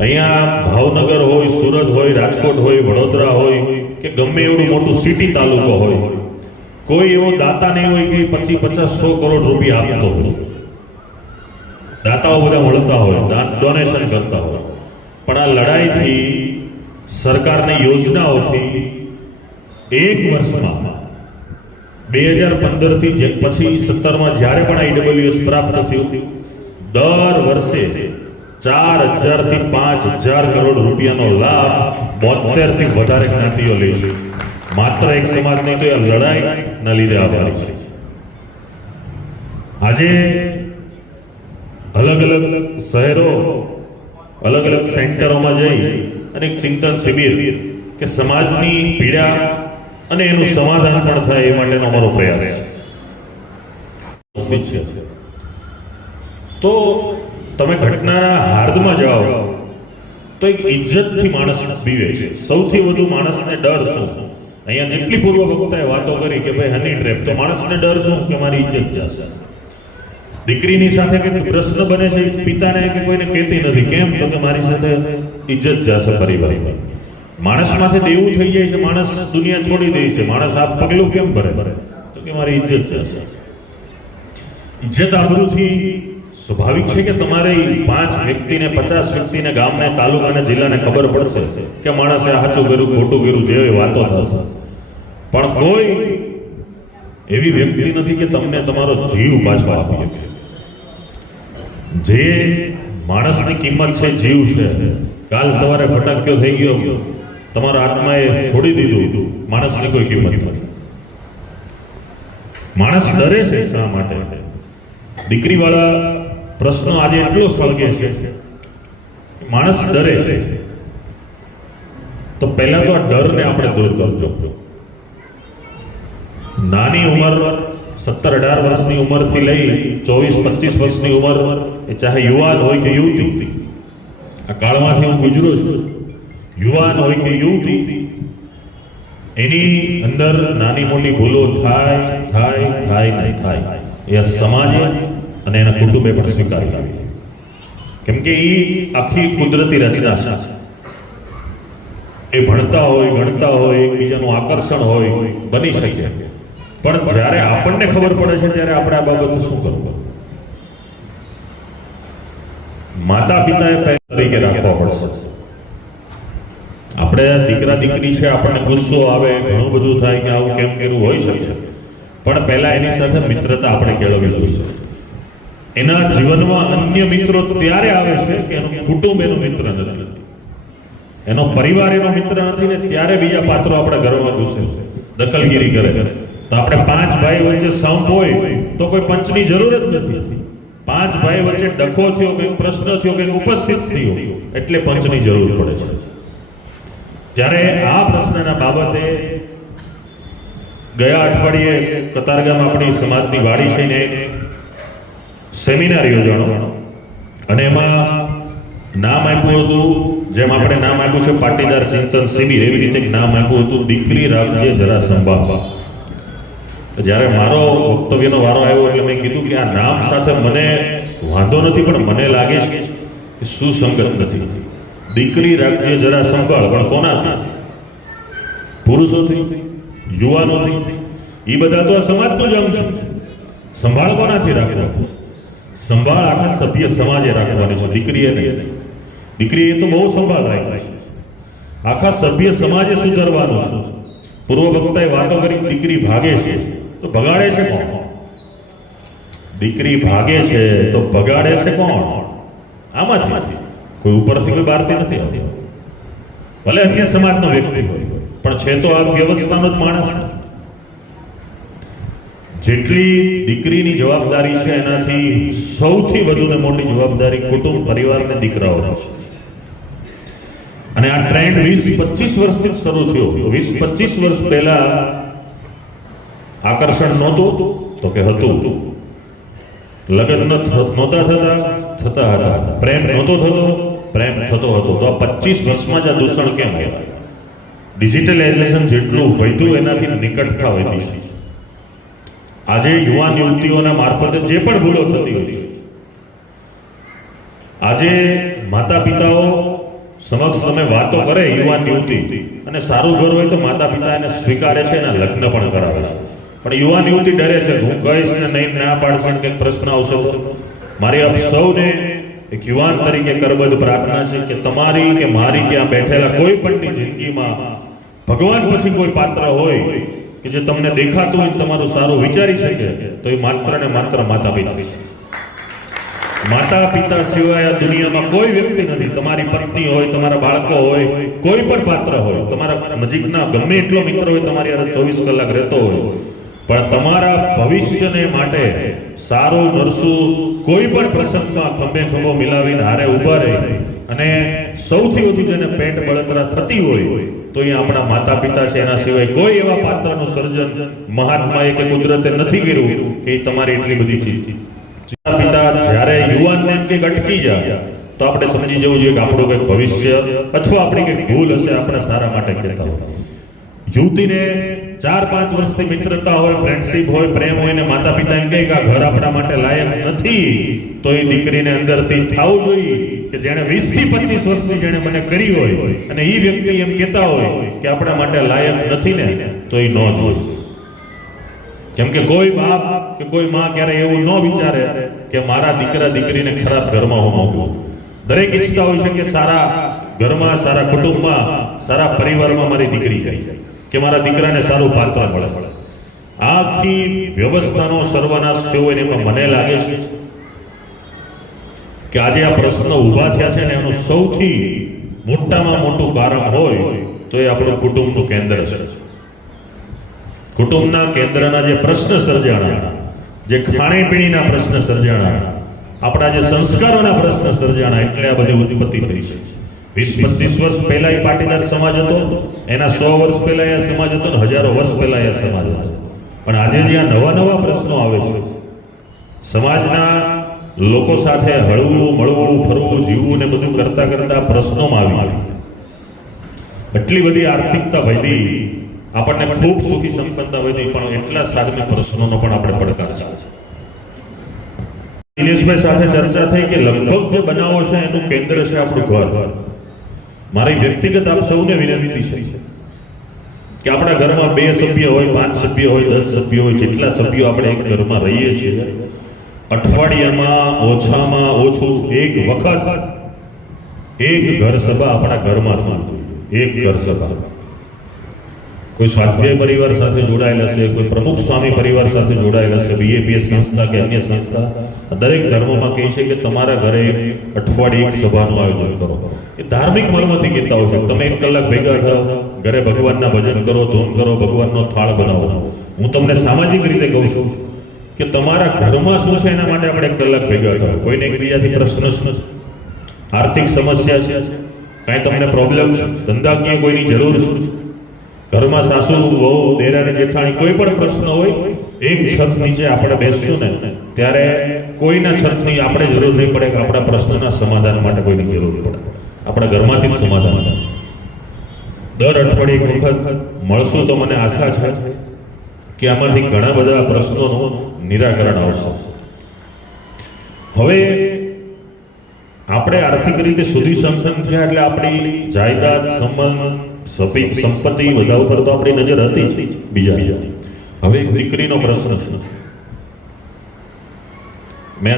અહીંયા ભાવનગર હોય, સુરત હોય, રાજકોટ હોય, વડોદરા હોય કે ગમે એવડું મોટું સિટી તાલુકો હોય, કોઈ એવો દાતા નહીં હોય કે 50-100 કરોડ રૂપિયા આપતો હોય. દાતાઓ બધા મળતા હોય, ડોનેશન કરતા હોય, પણ આ લડાઈથી, સરકારની યોજનાઓથી એક વર્ષમાં 2015 થી પછી 17માં જ્યારે પણ IWS પ્રાપ્ત થયું, દર વર્ષે 4000 થી 5000 કરોડ રૂપિયાનો લાભ 72 થી વધારે જ્ઞાતિઓ લે છે. માત્ર એક સમાજ નહીં, તો આ લડાઈના લીધે આભારી છે. આજે અલગ અલગ શહેરો, અલગ અલગ સેન્ટરોમાં જઈ અને એક ચિંતન શિબિર કે સમાજની પીડા અને એનું સમાધાન પણ થાય એ માટેનો અમારો પ્રયાસ છે. તો તમે ઘટનાના હાર્દમાં જાઓ તો એક ઇજ્જતથી માણસ બીવે છે. સૌથી વધુ માણસને ડર શું? અહીંયા જેટલી પૂર્વ વક્તાએ વાતો કરી કે ભાઈ હની ટ્રેપ, તો માણસને ડર શું? કે મારી ઇજ્જત જશે. દીકરીની સાથે કંઈક પ્રશ્ન બને છે, પિતાને કે કોઈને કહેતી નથી. કેમ? તો કે મારી સાથે ઇજ્જત જશે પરિવારમાં. માણસમાંથી દેવું થઈ જાય છે, માણસ દુનિયા છોડી દે છે. માણસ આ પગલું કેમ ભરે? તો કે મારી ઇજ્જત જશે. ઇજ્જત આબરૂથી સ્વાભાવિક છે કે તમારે 5 વ્યક્તિને, 50 વ્યક્તિને, ગામને, તાલુકાને, જિલ્લાને ખબર પડશે કે માણસે સાચું કર્યું, ખોટું કર્યું, જેવી વાતો થશે. પણ કોઈ એવી વ્યક્તિ નથી કે તમને તમારો જીવ પાછો આપી શકે. જે માણસની કિંમત છે જીવ છે. કાલ સવારે ફટાક્યો થઈ ગયો, તમારા આત્માએ છોડી દીધું, માણસની કોઈ કિંમત નથી. માણસ ડરે છે. શા માટે? દીકરીવાળા પ્રશ્નો આજે એટલો સળગે છે, માણસ ડરે છે. તો પહેલા તો આ ડરને આપણે દૂર કરજો. નાની ઉંમર 17-18 વર્ષની ઉંમરથી લઈ 24-25 વર્ષની ઉંમર, એ ચાહે યુવાન હોય કે યુવતી, આ કાળમાંથી હું ગુજરું છું, યુવાન હોય કે યુવતી, એની અંદર નાની મોટી ભૂલો થાય. એ સમાજે અને એના કુટુંબે પણ સ્વીકારી લેવી. કેમ કે એ આખી કુદરતી રચના છે. એ ભણતા હોય, ગણતા હોય, એકબીજાનું આકર્ષણ હોય, બની શકે. પણ જ્યારે આપણને ખબર પડે છે ત્યારે આપણે આ બાબત શું કરવું? માતા પિતાએ પહેલા તરીકે રાખવા પડશે. આપણે દીકરા દીકરી છે, આપણને ગુસ્સો આવે, ઘણું બધું થાય કે આવું કેમ કર્યું, હોઈ શકે. પણ પહેલા એની સાથે મિત્રતા આપણે કેળવવી જોઈશે. એના જીવનમાં અન્ય મિત્રો ત્યારે આવે છે કે એનું કુટુંબ એનું મિત્ર નથી, એનો પરિવાર એનો મિત્ર નથી, ને ત્યારે બીજા પાત્રો આપણા ઘરમાં ઘૂસે, દખલગીરી કરે. તો આપણે 5 ભાઈ વચ્ચે સંપ હોય તો કોઈ પંચની જરૂર જ નથી. 5 ભાઈ વચ્ચે ડખો થયો, કંઈક પ્રશ્ન થયો, કંઈક ઉપસ્થિત થયો, એટલે પંચની જરૂર પડે છે. ત્યારે આ પ્રશ્નના બાબતે ગયા અઠવાડિયે કતારગામ આપણી સમાજની વાડી છે ને સેમિનાર યોજાણો, અને એમાં નામ આપ્યું હતું, જેમ આપણે નામ આપ્યું છે પાટીદાર ચિંતન શિબિર, એવી રીતે નામ આપ્યું હતું દીકરી રાખજે જરા સંભાળ. જ્યારે મારો વક્તવ્યનો વારો આવ્યો એટલે મેં કીધું કે આ નામ સાથે મને વાંધો નથી, પણ મને લાગે છે કે સુસંગત નથી. દીકરી રાખજે જરા સંભાળ, પણ કોનાથી? પુરુષોથી, યુવાનોથી. એ બધા તો સમાજનું જ અંગ છે. સંભાળ કોનાથી રાખવાનું? સંભાળ આખા સભ્ય સમાજે રાખવાની છે, દીકરીએ નહીં. દીકરીએ તો બહુ સંભાળ રાખી છે, આખા સભ્ય સમાજે સુધારવાનું છે. પૂર્વ વક્તાએ વાતો કરી દીકરી ભાગે છે તો ભગાડે છે કોણ? દીકરી ભાગે છે તો ભગાડે છે કોણ? આમાંથી કોઈ ઉપરથી, કોઈ બહારથી નથી આવતી. ભલે અન્ય સમાજનો વ્યક્તિ હોય, પણ છે તો આ વ્યવસ્થાનો જ માણસ. જેટલી દીકરીની જવાબદારી છે એનાથી સૌથી વધુ ને મોટી જવાબદારી કુટુંબ, પરિવાર અને દીકરાઓની છે. અને આ ટ્રેન્ડ 20-25 વર્ષથી જ શરૂ થયો. 20-25 વર્ષ પહેલા આકર્ષણ નહોતું તો કે હતું, લગ્ન નહોતા થતા હતા, પ્રેમ નહોતો થતો, પ્રેમ થતો હતો. તો આ 25 વર્ષમાં જ આ દૂષણ કેમ આવ્યા? ડિજિટલાઇઝેશન જેટલું વધ્યું એનાથી નિકટતા વધી છે. આજે યુવાન યુવતીઓના મારફતે જે પણ ભૂલો થતી હોય છે, આજે માતા પિતાઓ સમક્ષ તમે વાતો કરે યુવાન યુવતી, અને સારું ઘર હોય તો માતા પિતા એને સ્વીકારે છે અને લગ્ન પણ કરાવે છે. પણ યુવાન યુવતી ડરે છે, હું કહીશ ને નહીં, ના પાડશે ને કંઈક પ્રશ્ન આવશે તો. મારી આપ સૌને એક યુવાન તરીકે કરબદ્ધ પ્રાર્થના છે કે તમારી કે મારી કે આ બેઠેલા કોઈ પણની જિંદગીમાં ભગવાન પછી કોઈ પાત્ર હોય કે જે તમને દેખાતું હોય, તમારું સારું વિચારી શકે, તો એ માત્ર ને માત્ર માતા પિતા છે. માતા પિતા સિવાય આ દુનિયામાં કોઈ વ્યક્તિ નથી. તમારી પત્ની હોય, તમારા બાળકો હોય, કોઈ પણ પાત્ર હોય, તમારા નજીકના ગમે એટલો મિત્ર હોય, તમારી હારે 24 કલાક રહેતો હોય, પણ તમારા ભવિષ્યને માટે સારું નરસું કોઈ પણ પ્રસંગમાં ખંભે ખંભો મિલાવીને હારે ઊભા રહે, અને સૌથી વધુ જેને પેટ બળતરા થતી હોય તો એ આપણા માતા પિતા છે. એના સિવાય કોઈ એવા પાત્રનું સર્જન મહાત્માએ કે કુદરતે નથી કર્યું કે એ તમારી એટલી બધી ચીજ. પિતા જ્યારે યુવાનને એમ કંઈક અટકી જાય તો આપણે સમજી જવું જોઈએ કે આપણું કંઈક ભવિષ્ય અથવા આપણી કંઈક ભૂલ હશે, આપણે સારા માટે કહેતા હોય. યુવતીને 4-5 વર્ષથી મિત્રતા હોય, ફ્રેન્ડશિપ હોય, પ્રેમ હોય, ને માતા પિતા એમ કહે કે આ ઘર આપણા માટે લાયક નથી, તો એ દીકરીને અંદરથી થવું જોઈએ કે જેણે 20 થી 25 વર્ષની જેણે મને કરી હોય અને એ વ્યક્તિ એમ કહેતા હોય કે આપણા માટે લાયક નથી ને, તો એ ન જોઈએ. કેમ કે કોઈ બાપ કે કોઈ માં ક્યારે એવું ન વિચારે કે મારા દીકરા દીકરીને ખરાબ ઘરમાં હું મોકલું. દરેક ઈચ્છતા હોય છે કે સારા ઘરમાં, સારા કુટુંબમાં, સારા પરિવારમાં મારી દીકરી જાય, કે મારા દીકરાને સારું પાત્ર મળે. આખી વ્યવસ્થાનો સર્વનાશ થયો હોય એમાં મને લાગે છે કે આજે આ પ્રશ્નો ઊભા થયા છે ને એનું સૌથી મોટામાં મોટું કારણ હોય તો એ આપણું કુટુંબનું કેન્દ્ર છે. કુટુંબના કેન્દ્રના જે પ્રશ્ન સર્જાણા, જે ખાણીપીણીના પ્રશ્ન સર્જાણા, આપણા જે સંસ્કારોના પ્રશ્ન સર્જાણા, એટલે આ બધી ઉત્પત્તિ થઈ છે. 20-25 વર્ષ પહેલા એ પાટીદાર સમાજ હતો, એના 100 વર્ષ પહેલા એ સમાજ હતો, ને હજારો વર્ષ પહેલા એ સમાજ હતો. પણ આજે જે આ નવા નવા પ્રશ્નો આવે છે, સમાજના લોકો સાથે હળવું મળવું, ફરવું, જીવવું ને બધું કરતા કરતા પ્રશ્નોમાં આવી એટલી બધી આર્થિકતા વધી, આપણને ખૂબ સુખી સંપન્નતા વધી, પણ એટલા સાધ્ય પ્રશ્નોનો પણ આપણે પડકાર છે. દિનેશભાઈ સાથે ચર્ચા થઈ કે લગભગ જે બનાવો છે એનું કેન્દ્ર છે આપણું ઘર. મારી વ્યક્તિગત આપ સૌને વિનંતી છે કે આપણા ઘરમાં 2 સભ્ય હોય, 5 સભ્ય હોય, 10 સભ્ય હોય, જેટલા સભ્યો આપણે એક ઘરમાં રહીએ છીએ, અઠવાડિયામાં ઓછામાં ઓછું એક વખત એક ઘર સભા આપણા ઘરમાં થવું જોઈએ. એક ઘર સભા. કોઈ સ્વાધ્યાય પરિવાર સાથે જોડાયેલ હશે, કોઈ પ્રમુખ સ્વામી પરિવાર સાથે જોડાયેલ હશે, બીએપીએસ સંસ્થા કે અન્ય સંસ્થા, દરેક ધર્મમાં કહે છે કે તમારા ઘરે અઠવાડિયે એક સભાનું આયોજન કરો. એ ધાર્મિક મનમાંથી કહેતા હોય છે. તમે 1 કલાક ભેગા થાઓ, ઘરે ભગવાનના ભજન કરો, ધૂન કરો, ભગવાનનો થાળ બનાવો. હું તમને સામાજિક રીતે કહું છું કે તમારા ઘરમાં શું છે એના માટે આપણે 1 કલાક ભેગા થાઓ. કોઈને એકબીજાથી પ્રશ્ન છે, આર્થિક સમસ્યા છે, કાંઈ તમને પ્રોબ્લેમ છે, ધંધાકીય કોઈની જરૂર છે, ઘરમાં સાસુ વહુ દેરાની જેઠાણી કોઈ પણ પ્રશ્ન હોય, એક છત નીચે આપણે બેસશું ને ત્યારે કોઈના છતની આપણે જરૂર નહીં પડે કે આપણા પ્રશ્નના સમાધાન માટે કોઈની જરૂર પડે. આપણા ઘરમાંથી જ સમાધાન થાય. દર અઠવાડિયે એક વખત મળશું તો મને આશા છે કે આમાંથી ઘણા બધા પ્રશ્નોનું નિરાકરણ આવશે. હવે આપણે આર્થિક રીતે સુધી સંપન્ન થયા એટલે આપણી જાયદાદ, સંપત્તિ બધા ઉપર તો આપણી નજર હતી જ. બીજા હવે દીકરીનો પ્રશ્ન છે.